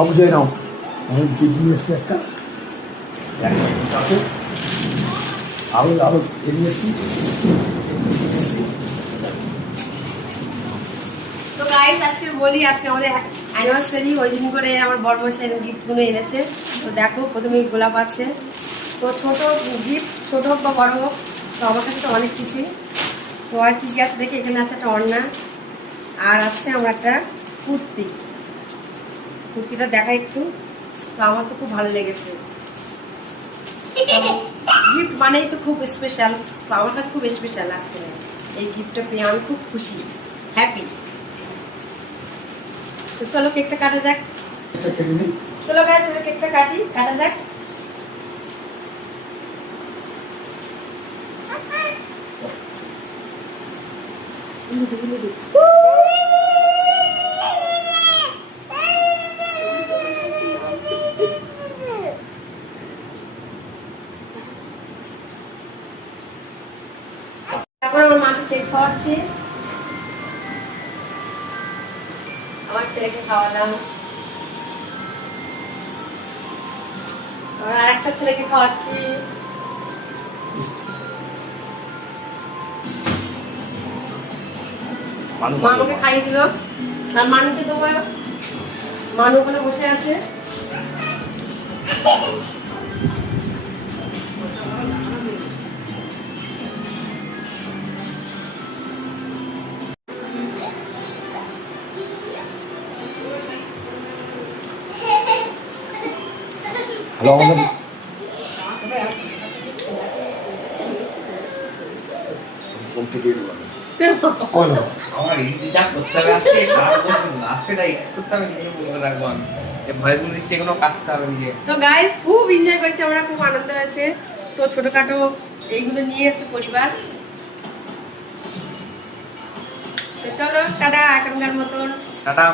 অবশ্যই নাও আমি চিপস নিয়ে এসছি একটা আছে আরো নিয়ে এসছি। তো গাইস আজকে বলি, আজকে আমাদের অ্যানিভার্সারি, ওই দিন করে আমার বড়মশাই গিফটগুলো এনেছে। তো দেখো প্রথমে গোলাপ আছে, তো ছোট গিফট, ছোট হোক বা বড় হোক, তো আমার কাছে তো অনেক কিছুই। তো আর কি আছে দেখি, এখানে আছে একটা ওড়না, আর আছে আমার একটা কুর্তি। কুর্তিটা দেখা একটু, তো আমার তো খুব ভালো লেগেছে। গিফট মানেই তো খুব স্পেশাল, তো আমার কাছে খুব স্পেশাল আছে এই গিফটটা পেয়ে। আমি খুব খুশি, হ্যাপি। তো চলো কেকটা কাটা যাক। চলো গাইস আমরা কেকটা কাটা যাক। তারপর আমার মাকে কেক খাওয়াচ্ছি, আমার ছেলেকে খাওয়ালাম, আর একটা ছেলেকে খাওয়াচ্ছি। মা আমাকে খাইয়ে দিল, আর মানুষকে দেবো। মানু ওখানে বসে আছে। হ্যালো আমাদের আমার ইন্ডিটা করতে হবে আজকে, কাজ করবো না সেটাই করতে হবে, নিজে বলে রাখবো আমি যে ভয় বলে দিচ্ছে এগুলো কাজতে হবে নিজে। তো গাইস খুব এনজয় করেছি আমরা, খুব আনন্দ হয়েছে। তো ছোটখাটো এইগুলো নিয়ে এসেছে পরিবার। তো চলো টাটা এখনকার মতন। টাটা।